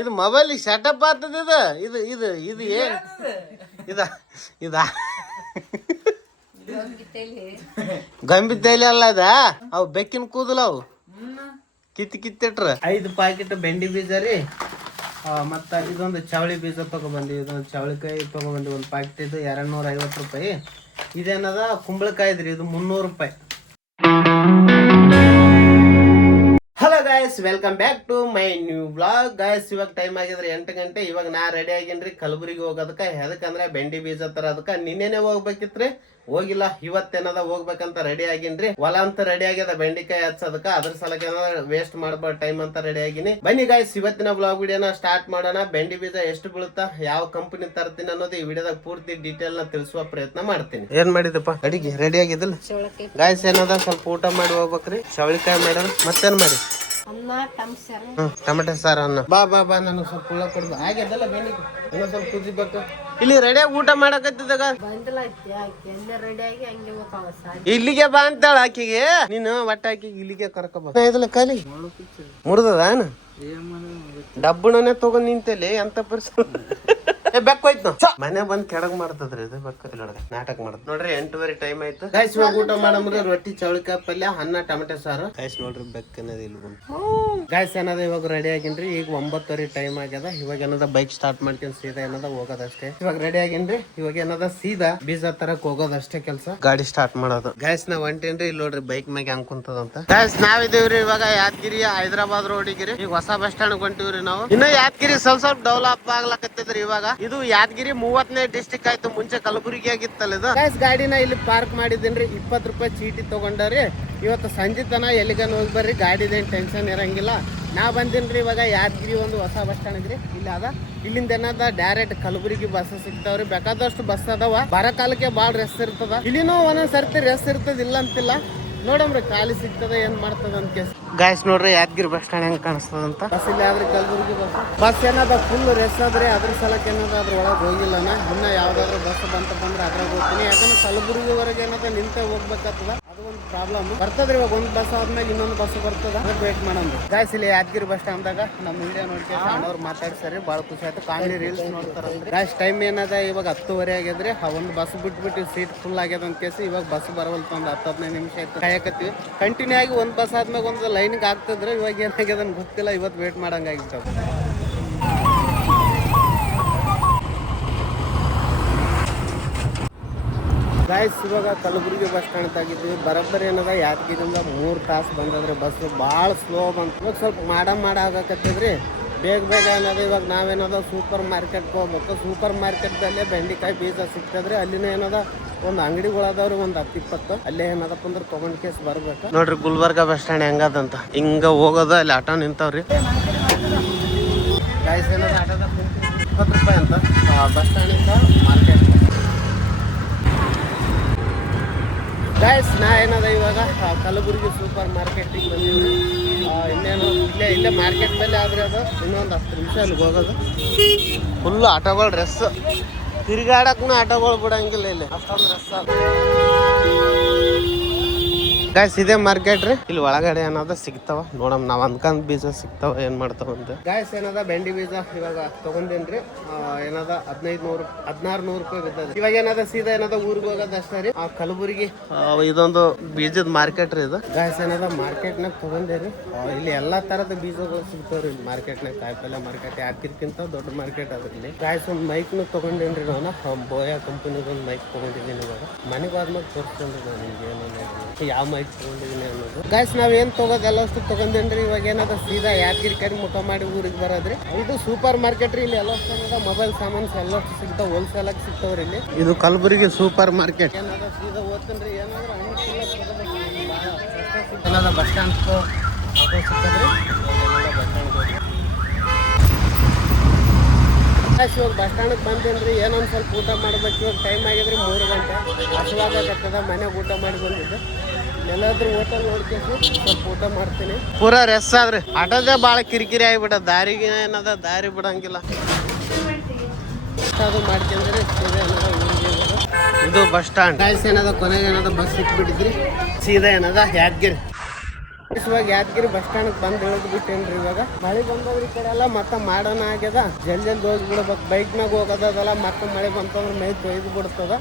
ಇದು mobile setup ಆಗ್ತದ ಇದು ಇದು ಇದು ಏನ್ ಇದ ಇದ ಗಂಬಿ ತೈಲಿ ಅಲ್ಲ ಅದ ಅವು ಬೆಕ್ಕಿನ ಕೂದಲ ಅವು ಕಿತ್ತಿಟ್ರ 5 ಪ್ಯಾಕೆಟ್ ಬೆಂಡಿ ಬೀಜ ರೀ. ಮತ್ತ ಇದೊಂದು ಚವಳಿ ಬೀಜ ತಗೊಬಂದಿ, ಇದೊಂದು ಚವಳಿಕಾಯಿ ತಗೊಬಂದಿ. ಒಂದು ಪ್ಯಾಕೆಟ್ ಇದು 250 ರೂಪಾಯಿ. ಇದೇನದ ಕುಂಬಳಕಾಯಿ ಇದ್ರಿ, ಇದು 300 ರೂಪಾಯಿ. Hello guys, welcome back to my new blog. Guys ಇವಾಗ ಟೈಮ್ ಆಗಿದ್ರೆ 8 ಗಂಟೆ. ಇವಾಗ ನಾ ರೆಡಿ ಆಗೇನ್ರಿ ಕಲಬುರಗಿ ಹೋಗೋದಕ್ಕೆ. ಎದಕ್ಕಂದ್ರೆ ಬೆಂಡಿ ಬೀಜ ತರ ಅದಕ್ಕೆ ನಿನ್ನೆನೆ ಹೋಗ್ಬೇಕಿತ್ರಿ, ಹೋಗಿಲ್ಲ. ಇವತ್ತೇನದ ಹೋಗ್ಬೇಕಂತ ರೆಡಿ ಆಗೀನ್ರಿ. ಹೊಲ ಅಂತ ರೆಡಿ ಆಗ್ಯದ ಬೆಂಡಿಕಾಯಿ ಹಚ್ಚದಕ್ಕ, ಅದ್ರ ಸಲಕ ವೇಸ್ಟ್ ಮಾಡಬಾರ್ದು ಟೈಮ್ ಅಂತ ರೆಡಿ ಆಗಿನಿ. ಬನ್ನಿ ಗಾಯ್ಸ್, ಇವತ್ತಿನ ಬ್ಲಾಗ್ ವಿಡಿಯೋನ ಸ್ಟಾರ್ಟ್ ಮಾಡೋಣ. ಬೆಂಡಿ ಬೀಜ ಎಷ್ಟು ಬೀಳುತ್ತಾ, ಯಾವ ಕಂಪನಿ ತರ್ತೀನಿ ಅನ್ನೋದು ಈ ವಿಡಿಯೋದಾಗ ಪೂರ್ತಿ ಡೀಟೇಲ್ ನ ತಿಳಿಸುವ ಪ್ರಯತ್ನ ಮಾಡ್ತೀನಿ. ಏನ್ ಮಾಡಿದಪ್ಪ ಅಡಿಗೆ ರೆಡಿ ಆಗಿದಿಲ್ಲ ಗಾಯ್ಸ್? ಏನದ ಸ್ವಲ್ಪ ಊಟ ಮಾಡಿ ಹೋಗ್ಬೇಕ್ರಿ. ಚವಳಿಕಾಯಿ ಮಾಡ್ಯಾರ, ಮತ್ತೇನ್ ಮಾಡಿ? ಟೊಮೆಟೊ ಸಾರ ಅನ್ನ. ಬಾ ಬಾ ಬಾ, ನನಗೆ ಸ್ವಲ್ಪ ಹುಳ ಕೊಡ್ದು ಆಗ್ಯದಲ್ಲ ಬೆಂಡಿ, ಇನ್ನೊಂದ್ ಸ್ವಲ್ಪ ಕುದಿಬೇಕು. ಇಲ್ಲಿ ರೆಡಿಯಾಗಿ ಊಟ ಮಾಡಕತ್ತಿದಾಗ ಇಲ್ಲಿಗೆ ಬಾ ಅಂತಾಳ ಆಕಿಗೆ. ನೀನು ಒಟ್ಟ ಆಕಿಗೆ ಇಲ್ಲಿಗೆ ಕರ್ಕೊಬ. ಖಾಲಿ ಮುರಿದದ ಡಬ್ಬಣನೆ ತಗೊಂಡ್ ನಿಂತಲ್ಲಿ ಎಂತ ಪರಿಸ್ಥಿತಿ. ಬೆಕ್ಕೋಯ್ತು ಮನೆ ಬಂದ್ ಕೆಳಗ್ ಮಾಡ್ತದ್ರಿ ಇದು. ಬೆಕ್ಕ ನಾಟಕ ಮಾಡ್ತ ನೋಡ್ರಿ. 8:30 ಟೈಮ್ ಆಯ್ತು ಗಾಯ್ಸ್. ಇವಾಗ ಊಟ ಮಾಡಮ್ರಿ. ರೊಟ್ಟಿ, ಚವಳಿಕಾಯಿ ಪಲ್ಯ, ಅನ್ನ, ಟೊಮೆಟೊ ಸಾರು. ಗಾಯ್ಸ್ ನೋಡ್ರಿ ಬೆಕ್ಕ ಅನ್ನೋದು ಇಲ್ಲಿ ಗಾಯ್ಸ್ ಏನದ. ಇವಾಗ ರೆಡಿ ಆಗೇನ್ರಿ. ಈಗ 9:30 ಟೈಮ್ ಆಗ್ಯದ. ಇವಾಗ ಏನದ ಬೈಕ್ ಸ್ಟಾರ್ಟ್ ಮಾಡ್ಕೊಂಡ್ ಸೀದಾ ಏನದ ಹೋಗೋದಷ್ಟೇ. ಇವಾಗ ರೆಡಿ ಆಗೇನ್ರಿ. ಇವಾಗ ಏನದ ಸೀದಾ ಬೀಜ ತರಕ್ ಹೋಗೋದಷ್ಟೇ ಕೆಲಸ. ಗಾಡಿ ಸ್ಟಾರ್ಟ್ ಮಾಡೋದು. ಗಾಯ್ಸ್ ನಾವ್ ಹೊಂಟೇನ್ರಿ. ಇಲ್ಲಿ ನೋಡ್ರಿ ಬೈಕ್ ಮ್ಯಾಗ ಹಂಗ್ ಕುಂತದಂತ. ಗಾಯ್ಸ್ ನಾವಿದೇವ್ರಿ ಇವಾಗ ಯಾದಗಿರಿ ಹೈದರಾಬಾದ್ ರೋಡಿಗಿರಿ. ಈಗ ಹೊಸ ಬಸ್ ಸ್ಟ್ಯಾಂಡ್ ಹೊಂಟಿವ್ರಿ ನಾವು. ಇನ್ನ ಯಾದಗಿರಿ ಸ್ವಲ್ಪ ಡೆವಲಪ್ ಆಗ್ಲಕತ್ತಿದ್ರಿ. ಇವಾಗ ಇದು ಯಾದಗಿರಿ 30ನೇ ಡಿಸ್ಟಿಕ್ ಆಯ್ತು. ಮುಂಚೆ ಕಲಬುರಗಿ ಆಗಿತ್ತಲ್ಲ ಇದು. ಗಾಯ್ಸ್ ಗಾಡಿನ ಇಲ್ಲಿ ಪಾರ್ಕ್ ಮಾಡಿದೇನ್ರಿ. 20 ರೂಪಾಯಿ ಚೀಟಿ ತಗೊಂಡವ್ರಿ. ಇವತ್ತು ಸಂಜೆ ತನ ಎಲ್ಲಿಗನ ಹೋಗಿ ಬರ್ರಿ, ಗಾಡಿದೇನ್ ಟೆನ್ಷನ್ ಇರಂಗಿಲ್ಲ. ನಾ ಬಂದಿನ್ರಿ ಇವಾಗ ಯಾದಗಿರಿ ಒಂದು ಹೊಸ ಬಸ್ ಸ್ಟ್ಯಾಂಡ್ ಇದ್ರಿ. ಇಲ್ಲಿ ಅದ. ಇಲ್ಲಿಂದ ಏನದ ಡೈರೆಕ್ಟ್ ಕಲಬುರಗಿ ಬಸ್ ಸಿಗ್ತಾವ್ರಿ. ಬೇಕಾದಷ್ಟು ಬಸ್ ಅದಾವ. ಬರೋ ಕಾಲಕ್ಕೆ ಬಾಳ ರೆಸ್ಟ್ ಇರ್ತದ. ಇಲ್ಲಿನೂ ಒಂದೊಂದ್ ಸರ್ತಿ ರೆಸ್ಟ್ ಇರ್ತದ, ಇಲ್ಲ ಅಂತಿಲ್ಲ. ನೋಡಮ್ರಿ ಖಾಲಿ ಸಿಗ್ತದ ಏನ್ ಮಾಡ್ತದ ಅಂತ ಕೇಸ್. ಗಾಯ್ಸ್ ನೋಡ್ರಿ ಯಾದಗಿರಿ ಬಸ್ ಸ್ಟ್ಯಾಂಡ್ ಹೆಂಗ್ ಕಾಣಿಸ್ತದಂತ. ಬಸ್ ಇಲ್ಲಿ ಆದ್ರೆ ಕಲಬುರಗಿ ಬಸ್ ಏನದ ಫುಲ್ ರೆಸ್ಟ್ ಆದ್ರೆ ಅದ್ರ ಸಲಕ್ಕೆ ಏನದ ಅದ್ರ ಒಳಗೆ ಹೋಗಿಲ್ಲನ. ಇನ್ನ ಯಾವ್ದಾದ್ರು ಬಸ್ ಬಂದ್ರೆ ಅದ್ರಾಗ ಹೋಗ್ತೀನಿ. ಯಾಕಂದ್ರೆ ಕಲಬುರಗಿವರೆಗೆ ಏನದ ನಿಂತೆ ಹೋಗ್ಬೇಕಾಗ್ತದ. ಅದು ಒಂದು ಪ್ರಾಬ್ಲಮ್ ಬರ್ತದ್ರಿ. ಇವಾಗ ಒಂದು ಬಸ್ ಆದ್ಮೇಲೆ ಇನ್ನೊಂದು ಬಸ್ ಬರ್ತದ, ವೇಟ್ ಮಾಡೋಣ. ಗಾಯ್ಸ್ ಇಲ್ಲಿ ಯಾದಗಿರಿ ಬಸ್ ಸ್ಟ್ಯಾಂಡ್ದಾಗ ನಮ್ಮ ಇಂಡಿಯಾ ನೋಡ್ಕೊಂಡು ಅಣ್ಣವ್ರು ಮಾತಾಡ್ಸಾರಿ. ಭಾಳ ಖುಷಿ ಆಯ್ತು. ಕಾಮಿಡಿ ರೀಲ್ಸ್ ನೋಡ್ತಾರಲ್ರಿ. ಗಾಯ್ಸ್ ಟೈಮ್ ಏನದ ಇವಾಗ 10:30 ಆಗ್ಯದ್ರಿ. ಒಂದು ಬಸ್ ಬಿಟ್ಬಿಟ್ಟು ಸೀಟ್ ಫುಲ್ ಆಗ್ಯದ ಅಂತ ಕೇಸಿ ಇವಾಗ ಬಸ್ ಬರವಲ್ತು. ಒಂದು 10-15 ನಿಮಿಷ ಆಯ್ತು ಕಾಯಕತ್ತೀವಿ. ಕಂಟಿನ್ಯೂ ಆಗಿ ಒಂದು ಬಸ್ ಆದ್ಮೇಲೆ ಒಂದು ಲೈನ್ಗೆ ಆಗ್ತದ್ರೆ. ಇವಾಗ ಏನಾಗ್ಯದ ಗೊತ್ತಿಲ್ಲ. ಇವತ್ತು ವೇಟ್ ಮಾಡಂಗಾಗಿತ್ತು. ಗಾಯ್ಸ್ ಇವಾಗ ಕಲಬುರಗಿ ಬಸ್ ಸ್ಟ್ಯಾಂಡ್ ಆಗಿದ್ವಿ. ಬರೋಬ್ಬರಿ ಏನದ ಯಾದಗಿರಿಂದ 3 ತಾಸು ಬಂದದ್ರಿ ಬಸ್. ಭಾಳ ಸ್ಲೋ ಬಂತು. ಇವಾಗ ಸ್ವಲ್ಪ ಮಾಡ ಆಗಕತ್ತಿದ್ರಿ. ಬೇಗ ಏನದ ಇವಾಗ ನಾವೇನದ ಸೂಪರ್ ಮಾರ್ಕೆಟ್ಗೆ ಹೋಗ್ಬೇಕು. ಸೂಪರ್ ಮಾರ್ಕೆಟ್ದಲ್ಲೇ ಬೆಂಡಿಕಾಯಿ ಬೀಜ ಸಿಗ್ತದ್ರಿ. ಅಲ್ಲಿನ ಏನದ ಒಂದು ಅಂಗಡಿಗಳದಾವ್ರಿ, ಒಂದು 10-20. ಅಲ್ಲೇ ಏನದಪ್ಪ ಅಂದ್ರೆ ತಗೊಂಡ್ ಕೇಸ್ ಬರ್ಬೇಕು. ನೋಡ್ರಿ ಗುಲ್ಬರ್ಗ ಬಸ್ ಸ್ಟ್ಯಾಂಡ್ ಹೆಂಗದಂತ. ಹಿಂಗ ಹೋಗೋದು. ಅಲ್ಲಿ ಆಟೋ ನಿಂತಾವ್ರಿ. ಗಾಯ್ಸ್ ಏನದ ಆಟೋದ 20 ರೂಪಾಯಿ ಅಂತ ಬಸ್ ಸ್ಟ್ಯಾಂಡ್ ಇಂದ ಮಾರ್ಕೆಟ್. ಗಾಯ್ಸ್ ನಾ ಏನದ ಇವಾಗ ಕಲಬುರಗಿ ಸೂಪರ್ ಮಾರ್ಕೆಟಿಗೆ ಬಂದೀವಿ. ಇನ್ನೇನು ಇಲ್ಲೇ ಮಾರ್ಕೆಟ್ ಮೇಲೆ ಆದ್ರೆ ಅದು ಇನ್ನೊಂದು 10 ನಿಮಿಷ ಅಲ್ಲಿಗೆ ಹೋಗೋದು. ಫುಲ್ ಆಟೋಗಳು ರೆಸ್. ತಿರುಗಾಡಕ್ಕೂ ಆಟೋಗಳು ಬಿಡಂಗಿಲ್ಲ ಇಲ್ಲಿ, ಅಷ್ಟೊಂದು ರೆಸ್ ಆಗ. ಗಾಯ್ಸ್ ಇದೇ ಮಾರ್ಕೆಟ್ ರೀ. ಇಲ್ಲಿ ಒಳಗಡೆ ಏನದ ಸಿಗ್ತಾವ. ನೋಡಮ್ ನಾವ್ ಅಂದ್ಕೊಂಡ್ ಬೀಜ ಸಿಗ್ತಾವ ಏನ್ ಮಾಡ್ತಾವ ಅಂತ. ಗಾಯ್ಸ್ ಏನದ ಬೆಂಡಿ ಬೀಜ ಇವಾಗ ತಗೊಂಡೇನ್ರಿ. ಏನದ 1600 ರೂಪಾಯಿ ಬಿದ್ದದ. ಇವಾಗ ಏನದ ಸೀದಾ ಏನದ ಊರಿಗೆ ಹೋಗೋದ ಅಷ್ಟೇ ರೀ. ಕಲಬುರಗಿ ಇದೊಂದು ಬೀಜದ ಮಾರ್ಕೆಟ್ ರೀ ಇದು. ಗಾಯ್ಸ್ ಏನದ ಮಾರ್ಕೆಟ್ ನಾಗ ತಗೊಂಡೇರಿ. ಇಲ್ಲಿ ಎಲ್ಲಾ ತರದ ಬೀಜಗಳು ಸಿಗ್ತಾವ್ರಿ ಇಲ್ಲಿ ಮಾರ್ಕೆಟ್ ನಾಗ. ಕಾಯಿಪಲ್ಯ ಮಾರ್ಕೆಟ್ ಯಾದಗಿರಿಗಿಂತ ದೊಡ್ಡ ಮಾರ್ಕೆಟ್ ಅದ ಇಲ್ಲಿ. ಗಾಯ್ಸ್ ಒಂದು ಮೈಕ್ ನು ತಗೊಂಡೇನ್ರಿ ನಾನು. ಬೋಯಾ ಕಂಪನಿದ ಒಂದು ಮೈಕ್ ತಗೊಂಡಿದ್ದೀನಿ. ಇವಾಗ ಮನೆಗೆ ಆದ್ಮೇಲೆ ತೋರಿಸ್ಕೊಂಡ್ರಿ ನಾನು ನಿಮ್ಗೆ ಏನೋ ಯಾವ ಮೈಕ್ ತಗೊಂಡಿದ್ದೀನಿ ಅನ್ನೋದು. ಗಾಯ್ಸ್ ನಾವೇನ್ ತಗೋದು ಎಲ್ಲಷ್ಟು ತಗೊಂಡೇನ್ರಿ. ಇವಾಗ ಏನದ ಸೀದಾ ಯಾದಗಿರಿ ಕಡೆ ಮುಖ ಮಾಡಿ ಊರಿಗೆ ಬರೋದ್ರಿ. ಇದು ಸೂಪರ್ ಮಾರ್ಕೆಟ್ ರೀ. ಇಲ್ಲಿ ಎಲ್ಲಷ್ಟು ಏನದ ಮೊಬೈಲ್ ಸಾಮಾನ್ಸ್ ಎಲ್ಲಷ್ಟು ಸಿಗ್ತಾವ. ಹೋಲ್ಸೇಲ್ ಆಗಿ ಸಿಗ್ತಾವ್ರಿ ಇಲ್ಲಿ. ಇದು ಕಲಬುರಗಿ ಸೂಪರ್ ಮಾರ್ಕೆಟ್. ಏನದ ಸೀದಾ ಓದ್ತೇನ್ರಿ. ಏನಾದ್ರು ಏನದ ಬಸ್ ಸ್ಟ್ಯಾಂಡ್ ಸಿಗ್ತದ್ರಿ. ಇವಾಗ ಬಸ್ ಸ್ಟ್ಯಾಂಡ್ ಬಂದೇನ್ರಿ. ಏನೊಂದು ಸ್ವಲ್ಪ ಊಟ ಮಾಡ್ಬೇಕು. ಇವಾಗ ಟೈಮ್ ಆಗಿದ್ರಿ 3 ಗಂಟೆ. ಹಸುವಾಗತ್ತದ. ಮನೆಗೆ ಊಟ ಮಾಡಿ ಬಂದಿದ್ದು. ಎಲ್ಲಾದ್ರೂ ಹೋಟೆಲ್ ನೋಡ್ಕೊಂಡು ಸ್ವಲ್ಪ ಊಟ ಮಾಡ್ತೀನಿ. ಪೂರಾ ರೆಸ್ ಆದ್ರಿ. ಆಟೋದೇ ಭಾಳ ಕಿರಿಕಿರಿ ಆಗಿಬಿಟ್ಟ. ದಾರಿಗೆ ಏನದ ದಾರಿ ಬಿಡಂಗಿಲ್ಲ. ಅದು ಮಾಡ್ಕೊಂಡ್ರೆ ಇದು ಬಸ್ ಸ್ಟ್ಯಾಂಡ್. ಗಾಯ್ಸ್ ಏನದ ಕೊನೆಗೆ ಏನದ ಬಸ್ ಸಿಕ್ಬಿಟ್ಟಿದ್ರಿ. ಸೀದಾ ಏನದ ಯಾದಗಿರಿ. ಇವಾಗ ಯಾದಗಿರಿ ಬಸ್ ಸ್ಟ್ಯಾಂಡ್ ಬಂದ್ ಇಳಿದ್ ಬಿಟ್ಟೇನ್ರಿ. ಇವಾಗ ಮಳೆ ಬಂದವ್ರ ಈ ಕಡೆ ಎಲ್ಲ ಮತ್ತೆ ಮಾಡೋಣ ಆಗ್ಯದ. ಜಲ್ದಿ ಹೋಗಿ ಬಿಡ್ಬೇಕು. ಬೈಕ್ ಮ್ಯಾಗ ಹೋಗೋದಲ್ಲ, ಮತ್ತೆ ಮಳೆ ಬಂತಂದ್ರೆ ಮೈ ತೊಯ್ದು ಬಿಡ್ತದ.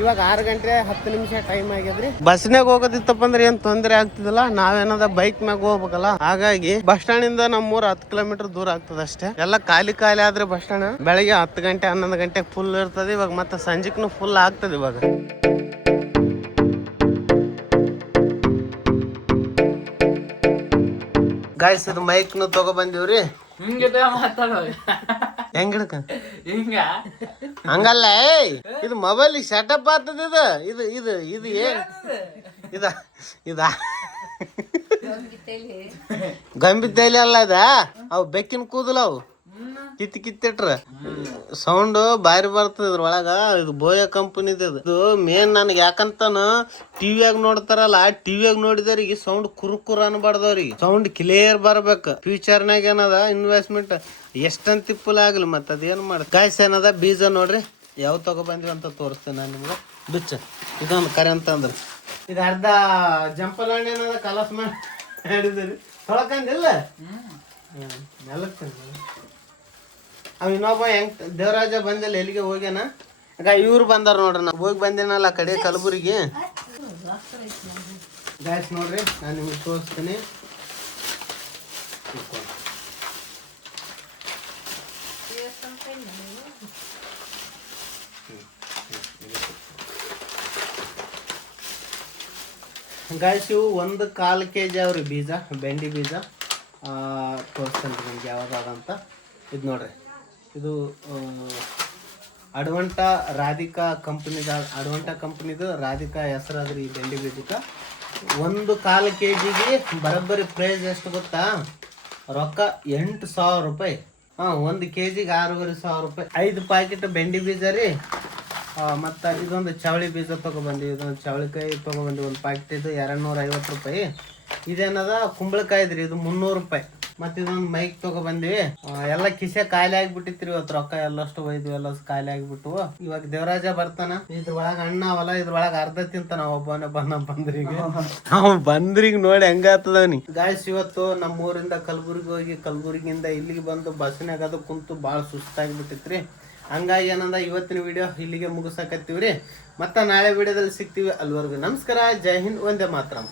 ಇವಾಗ 6 ಗಂಟೆ 10 ನಿಮಿಷ ಟೈಮ್ ಆಗ್ಯದ್ರಿ. ಬಸ್ನಾಗ ಹೋಗೋದಿತ್ತಪ್ಪ ಅಂದ್ರೆ ಏನ್ ತೊಂದರೆ ಆಗ್ತಿದಿಲ್ಲ. ನಾವೇನದ ಬೈಕ್ ಮ್ಯಾಗ ಹೋಗ್ಬೇಕಲ್ಲ, ಹಾಗಾಗಿ ಬಸ್ ಸ್ಟ್ಯಾಂಡ್ ಇಂದ ನಮ್ಮೂರ್ 10 ಕಿಲೋಮೀಟರ್ ದೂರ ಆಗ್ತದ ಅಷ್ಟೇ. ಎಲ್ಲ ಖಾಲಿ ಆದ್ರೆ ಬಸ್ ಸ್ಟ್ಯಾಂಡ್ ಬೆಳಿಗ್ಗೆ 10 ಗಂಟೆ 11 ಗಂಟೆಗೆ ಫುಲ್ ಇರ್ತದೆ. ಇವಾಗ ಮತ್ತೆ ಸಂಜೆಕ್ನು ಫುಲ್ ಆಗ್ತದೆ. ಇವಾಗ ಗಾಯ್ಸ್ ಇದು ಮೈಕ್ನು ತಗೋ ಬಂದಿವ್ರಿ. ಹೆಂಗಿಡಕ ಹಂಗಲ್ಲ, ಇದು ಮೊಬೈಲ್ ಸೆಟಪ್ ಆಗ್ತದ. ಇದು ಇದು ಇದು ಏನ್ ಇದ ಇದ ಗಂಬಿ ತೈಲಿ ಅಲ್ಲ ಇದ. ಅವು ಬೆಕ್ಕಿನ ಕೂದಲ ಅವು ಕಿತ್ತಿಟ್ರ ಸೌಂಡ್ ಬಾರಿ ಬರ್ತದ ಇದ್ರೊಳಗ. ಇದು ಬೋಯ ಕಂಪನಿದ. ಇದು ಮೇನ್ ನನ್ಗೆ ಯಾಕಂತಾನ ಟಿವಿಯಾಗ ನೋಡ್ತಾರಲ್ಲ, ಟಿವಿಯಾಗ ನೋಡಿದವ್ರಿಗೆ ಸೌಂಡ್ ಕುರುಕುರ ಅನ್ಬಾರ್ದವ್ರಿಗೆ. ಸೌಂಡ್ ಕ್ಲಿಯರ್ ಬರ್ಬೇಕು. ಫ್ಯೂಚರ್ನಾಗ ಏನದ ಇನ್ವೆಸ್ಟ್ಮೆಂಟ್ ಎಷ್ಟಂತ ತಿಪ್ಪಲ ಆಗ್ಲಿ. ಮತ್ತೆ ಅದೇನ್ ಮಾಡ ಗಾಯ್ಸ್ ಏನದ ಬೀಜ ನೋಡ್ರಿ ಯಾವ ತಗೋ ಬಂದಿವಿ ಅಂತ ತೋರಿಸ್ತೇನೆ ನಾನು ನಿಮ್ಗೆ. ಬಿಚ್ಚ ಇದೊಂದು ಕರೆ ಅಂತಂದ್ರೆ ಇದು ಅರ್ಧ ಜಂಪಲ್ ಹಣ್ಣು ಏನದ ಕಲಸ್ ಮಾಡಿ ಹಿಡಿದ್ರಿ ತೊಳಕಂದಿಲ್ಲ ನೆಲಕ್ಕೆ. ಅವ್ ಇನ್ನೊಬ್ಬ ಹೆಂಗ್ ದೇವರಾಜ ಬಂದಿಲ್ಲ, ಎಲ್ಲಿಗೆ ಹೋಗ್ಯಾನ. ಈಗ ಇವ್ರು ಬಂದಾರ ನೋಡ್ರಿ. ನಾ ಹೋಗಿ ಬಂದೇನಲ್ಲ ಆ ಕಡೆ ಕಲಬುರ್ಗಿ. ಗಾಯ್ಸ್ ನೋಡ್ರಿ ನಾನು ನಿಮ್ಗೆ ತೋರಿಸ್ತೀನಿ. ಗಾಯ್ಸ್ ಇವು 1 kg ಅವ್ರಿ ಬೀಜ, ಬೆಂಡಿ ಬೀಜ. ತೋರಿಸ್ತೇನೆ ನಿಮ್ಗೆ ಯಾವ್ದಾದಂತ. ಇದು ನೋಡ್ರಿ, ಇದು ಅಡ್ವಂಟ ರಾಧಿಕಾ ಕಂಪ್ನಿದು ರಾಧಿಕಾ ಹೆಸರಾದ್ರಿ ಈ ಬೆಂಡಿ ಬೀಜಕ್ಕೆ. 1 kgಗೆ ಬರೋಬ್ಬರಿ ಪ್ರೈಸ್ ಎಷ್ಟು ಗೊತ್ತಾ? ರೊಕ್ಕ 8,000 ರೂಪಾಯಿ. 1 kgಗೆ 6,500 ರೂಪಾಯಿ. 5 ಪ್ಯಾಕೆಟ್ ಬೆಂಡಿ ಬೀಜ ರೀ. ಮತ್ತು ಇದೊಂದು ಚವಳಿ ಬೀಜ ತೊಗೊಬಂದಿವಿ. ಇದೊಂದು ಚವಳಿಕಾಯಿ ತೊಗೊಬಂದಿವಿ. 1 ಪ್ಯಾಕೆಟ್ ಇದು 250 ರೂಪಾಯಿ. ಇದೇನದ ಕುಂಬಳಕಾಯಿ ಇದ್ರಿ, ಇದು 300 ರೂಪಾಯಿ. ಮತ್ತು ಇದೊಂದು ಮೈಕ್ ತೊಗೊಬಂದಿವಿ. ಎಲ್ಲ ಕಿಸೆ ಖಾಲಿ ಆಗಿಬಿಟ್ಟಿತ್ರಿ ಇವತ್ತು. ರೊಕ್ಕ ಎಲ್ಲಷ್ಟು ಒಯ್ದು ಎಲ್ಲ ಖಾಲಿ ಆಗಿಬಿಟ್ಟು. ಇವಾಗ ದೇವರಾಜ ಬರ್ತಾನ. ಇದ್ರೊಳಗೆ ಅಣ್ಣ ಅವಲ್ಲ, ಇದ್ರೊಳಗೆ ಅರ್ಧ ತಿಂತಾನ ಒಬ್ಬನೇ ಬಂದ್ರಿಗೆ. ಅವ್ ಬಂದ್ರಿಗೆ ನೋಡಿ ಹೆಂಗಾತದವನಿ. ಗಾಯ್ಸ್ ಇವತ್ತು ನಮ್ಮ ಊರಿಂದ ಕಲಬುರ್ಗಿ ಹೋಗಿ ಕಲಬುರ್ಗಿಯಿಂದ ಇಲ್ಲಿಗೆ ಬಂದು ಬಸ್ನಾಗ ಅದು ಕುಂತು ಭಾಳ ಸುಸ್ತಾಗಿಬಿಟ್ಟಿತ್ರಿ. ಹಂಗಾಗಿ ಏನಂದ ಇವತ್ತಿನ ವಿಡಿಯೋ ಇಲ್ಲಿಗೆ ಮುಗಿಸಾಕತ್ತೀವ್ರಿ. ಮತ್ತೆ ನಾಳೆ ವಿಡಿಯೋದಲ್ಲಿ ಸಿಗ್ತೀವಿ. ಅಲ್ಲಿವರೆಗೂ ನಮಸ್ಕಾರ, ಜೈ ಹಿಂದ್, ವಂದೇ ಮಾತರಂ.